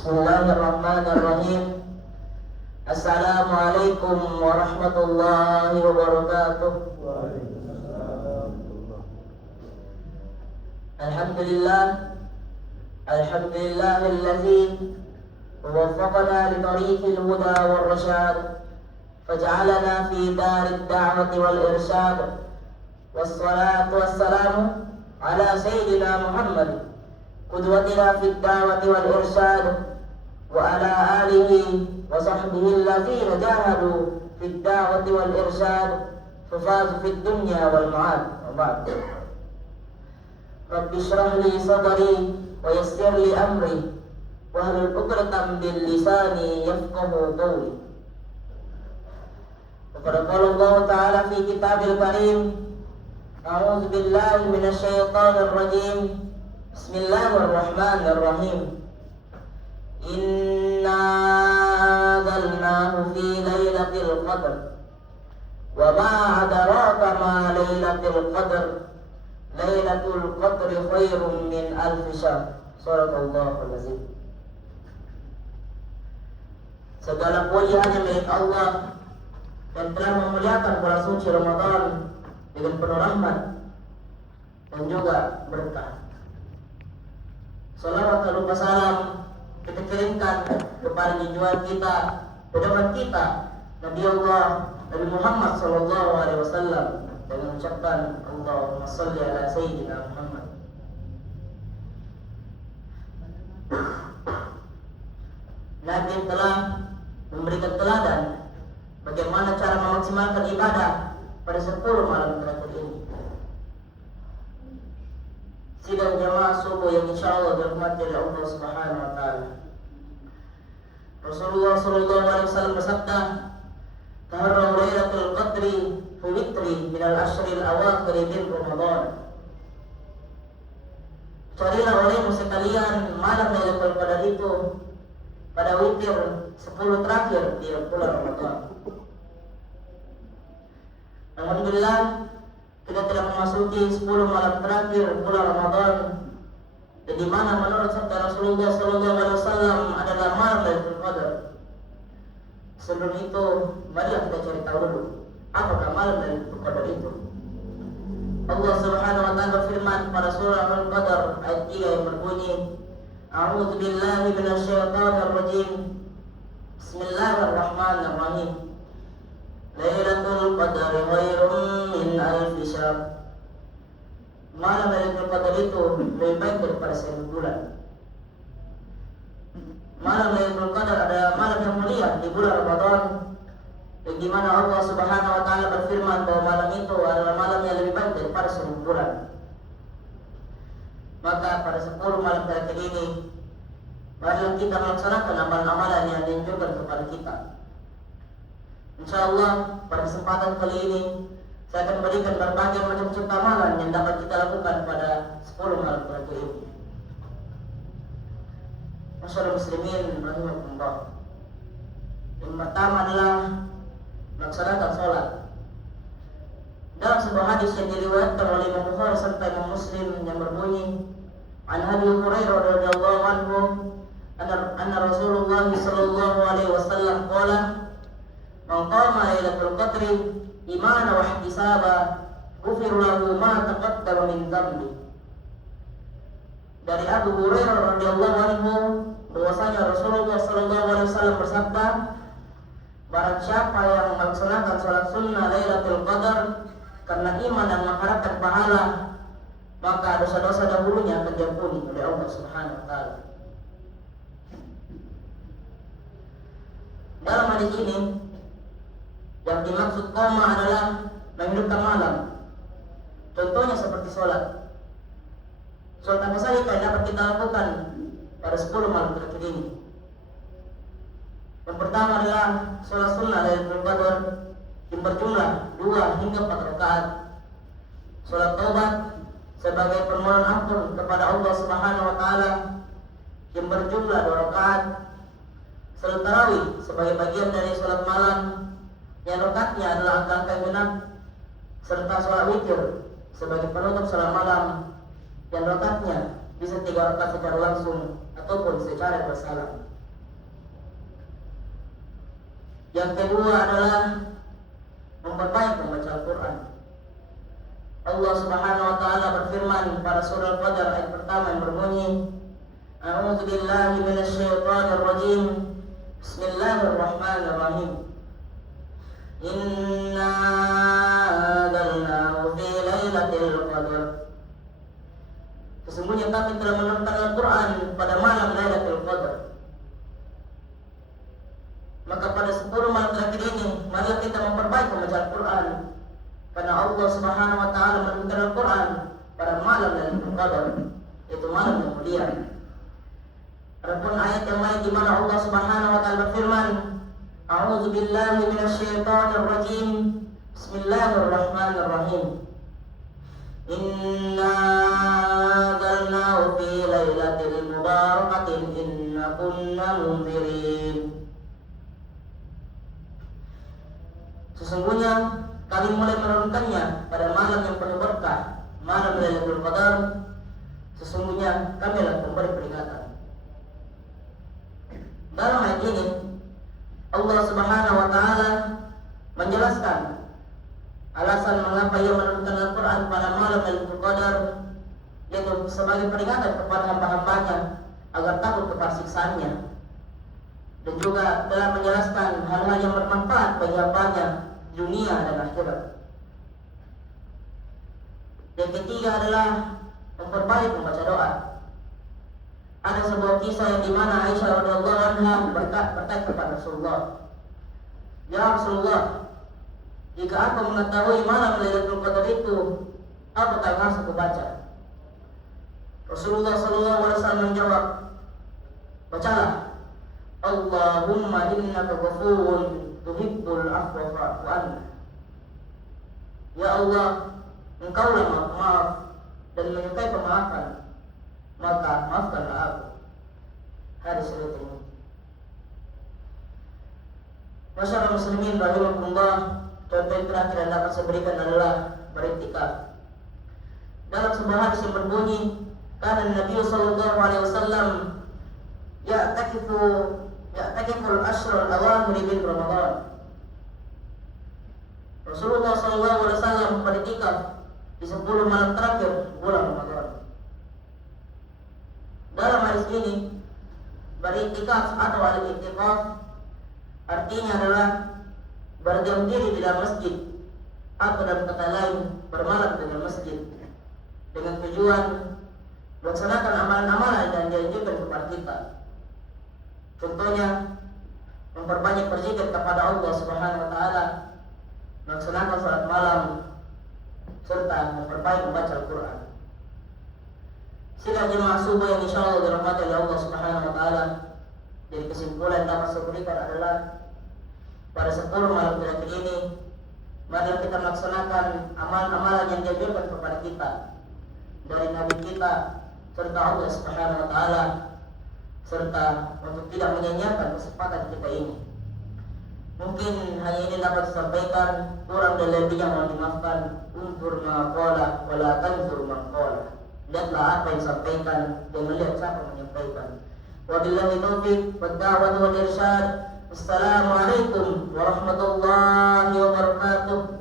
Bismillahirrahmanirrahim. Assalamualaikum warahmatullahi wabarakatuh. Alhamdulillah. Alhamdulillahilladzi waffaqana li tariqil huda war rasyad faj'alana fi darid da'wati wal irsyad. Wassalatu wassalamu ala sayyidina Muhammad qudwatina fid da'wati wal irsyad wa ala alihi wa sahbihi alladzina jahadu fid da'wati wal irsyad fafazu fid dunya wal ma'ad. Wa ba'd. Rabbi shrah li sadri wa yassir li amri wahlul 'uqdatam min lisani yafqahu qawli. Qala Allah ta'ala fi kitabil karim, a'udzu billahi minasy syaithanir rajim. Bismillahirrahmanirrahim. Inna anzalnahu fi lailatul qadr wa ma adraka ma lailatul qadr. Lailatul qadri khairum min alf syahr. Shadaqallahul azim. Segala puji hanya milik Allah dan telah memuliakan bulan suci Ramadan dengan penuh rahmat dan juga berkah. Salawat dan salam kita kirimkan kepada junjungan kita, pedoman kita, Nabi Allah, Nabi Muhammad sallallahu alaihi wasallam, dengan mengucapkan Allahumma shalli ala sayyidina Muhammad. Nabi telah memberikan teladan bagaimana cara memaksimalkan ibadah pada 10 malam terakhir ini. Sidang jamaah subuh yang insyaallah dirahmati oleh Allah Subhanahu wa taala. Rasulullah sallallahu alaihi wasallam bersabda, "Taharraw lailatul qadri fi witri min al-ashril awakhir min Ramadan." Carilah olehmu sekalian malam Lailatul Qadar itu pada witir 10 terakhir di bulan Ramadan. Alhamdulillah, kita telah memasuki 10 malam terakhir bulan Ramadan, di mana menurut sabda Rasulullah sallallahu alaihi wasallam adalah malam Lailatul Qadar. Sebelum itu, marilah kita cari tahu dulu apakah malam Lailatul Qadar itu. Allah Subhanahu wa taala berfirman pada surah Al-Qadar ayat 3 yang berbunyi, A'udzu billahi minasy syaithanir rajim. Bismillahirrahmanirrahim. Lailatul Qadar khairum min alf syahr. Malam Lailatul Qadar itu lebih baik daripada 1000 bulan. Malam Lailatul Qadar adalah malam yang mulia di bulan Ramadan, di mana Allah Subhanahu wa taala berfirman bahwa malam itu adalah malam yang lebih baik daripada 1000 bulan. Maka pada 10 malam terakhir ini, marilah kita melaksanakan amalan-amalan yang dianjurkan kepada kita. InsyaAllah pada kesempatan kali ini saya akan berikan berbagai macam contoh amalan yang dapat kita lakukan pada 10 malam terakhir ini. Masyaallah muslimin rahimahumullah. Yang pertama adalah melaksanakan sholat. Dalam sebuah hadis yang diriwayatkan oleh Imam Bukhari serta Imam Muslim yang berbunyi, An Abi Hurairah radhiyallahu anhu anna Rasulullah sallallahu alaihi wasallam qala, "Man qama lailatul qadri imanan wa ihtisaban, ghufira lahu ma taqaddama min dhanbi." Dari Abu Hurairah radhiyallahu anhu bahwasanya Rasulullah sallallahu alaihi wasallam bersabda, barang siapa yang melaksanakan salat sunnah Lailatul Qadar karena iman dan mengharapkan pahala, maka dosa-dosa dahulunya akan diampuni oleh Allah Subhanahu wa taala. Dalam hadis ini yang dimaksud qoma adalah menghidupkan malam. Contohnya seperti salat. Salat apa saja yang dapat kita lakukan pada 10 malam terakhir ini? Yang pertama adalah salat sunnah Lailatul Qadar yang berjumlah 2 hingga 4 rakaat. Salat taubat sebagai permohonan ampun kepada Allah Subhanahu wa taala yang berjumlah 2 rakaat. Salat tarawih sebagai bagian dari salat malam yang rakaatnya adalah angka-angka genap, serta salat witir sebagai penutup salat malam yang rakaatnya bisa 3 rakaat secara langsung ataupun secara bersalam. Yang kedua adalah memperbaik membaca Al-Quran. Allah Subhanahu wa taala berfirman pada surah Al-Qadr ayat pertama yang berbunyi, A'udzu billahi minasy syaithanir rajim. Bismillahirrahmanirrahim. Inna anzalnahu fi lailatul qadr. Sesungguhnya kami telah menurunkan Al-Quran pada malam Lailatul Qadar. Maka pada 10 malam terakhir ini, mari kita memperbaiki membaca Al-Quran, karena Allah Subhanahu wa taala menurunkan Al-Quran pada malam Lailatul Qadar, itu malam yang mulia. Adapun ayat yang lain di mana Allah Subhanahu wa taala berfirman, A'udzu billahi minasy syaithanir rajim. Bismillahirrahmanirrahim. Inna anzalnahu fi lailatin mubarakatin inna kunna munzirin. Sesungguhnya kami mulai menurunkannya pada malam yang penuh berkah, malam Lailatul Qadar. Sesungguhnya kami adalah pemberi peringatan. Dalam ayat ini Allah Subhanahu wa taala menjelaskan alasan mengapa ia menurunkan Al-Quran pada malam Lailatul Qadar, yaitu sebagai peringatan kepada hamba-hambanya agar takut kepada siksaannya, dan juga telah menjelaskan hal-hal yang bermanfaat bagi hambanya dunia dan akhirat. Yang ketiga adalah memperbaiki membaca doa. Ada sebuah kisah yang dimana Aisyah radhiyallahu anha berkata kepada Rasulullah, Ya Rasulullah, jika aku mengetahui malam Lailatul Qadar itu, apa yang harus aku baca? Rasulullah SAW menjawab, bacalah, Allahumma innaka ghafurun tuhibbul afwa fa'fu anna. Ya Allah, Engkaulah maaf dan menyukai pemaafan, maka maafkanlah aku. Hadis riwayat ini. Masyarakat muslimin rahimakumullah, contoh yang terakhir yang dapat saya berikan adalah beriktikaf. Dalam sebuah hadis yang berbunyi, karena Nabi sallallahu alaihi wasallam ya'takiful ashrul awakhir min Ramadan. Rasulullah sallallahu alaihi wasallam beriktikaf di 10 malam terakhir bulan Ramadan. Dalam hadis ini, beriktikaf atau al-iktikaf artinya adalah berdiam diri di dalam masjid, atau dalam kata lain bermalam di dalam masjid, dengan tujuan melaksanakan amalan-amalan yang dianjurkan kepada kita. Contohnya memperbanyak berzikir kepada Allah Subhanahu wa taala, melaksanakan salat malam, serta memperbaiki membaca Al-Quran. Sidang jemaah subuh yang insyaallah dirahmati oleh Allah Subhanahu wa taala, dari kesimpulan dapat saya berikan adalah pada 10 malam terakhir ini, mari kita melaksanakan amalan-amalan yang dianjurkan kepada kita dari Nabi kita serta Allah Subhanahu wa taala, serta untuk tidak menyanyiakan kesempatan kita ini. Mungkin hanya ini dapat disampaikan, kurang dan lebihnya mohon dimaafkan. Unzur ma qala wa la tanzur ma qala. Lihatlah apa yang disampaikan dan melihat siapa yang menyampaikan. Wabillahi taufiq wad da'wah wal irsyad. Assalamualaikum warahmatullahi wabarakatuh.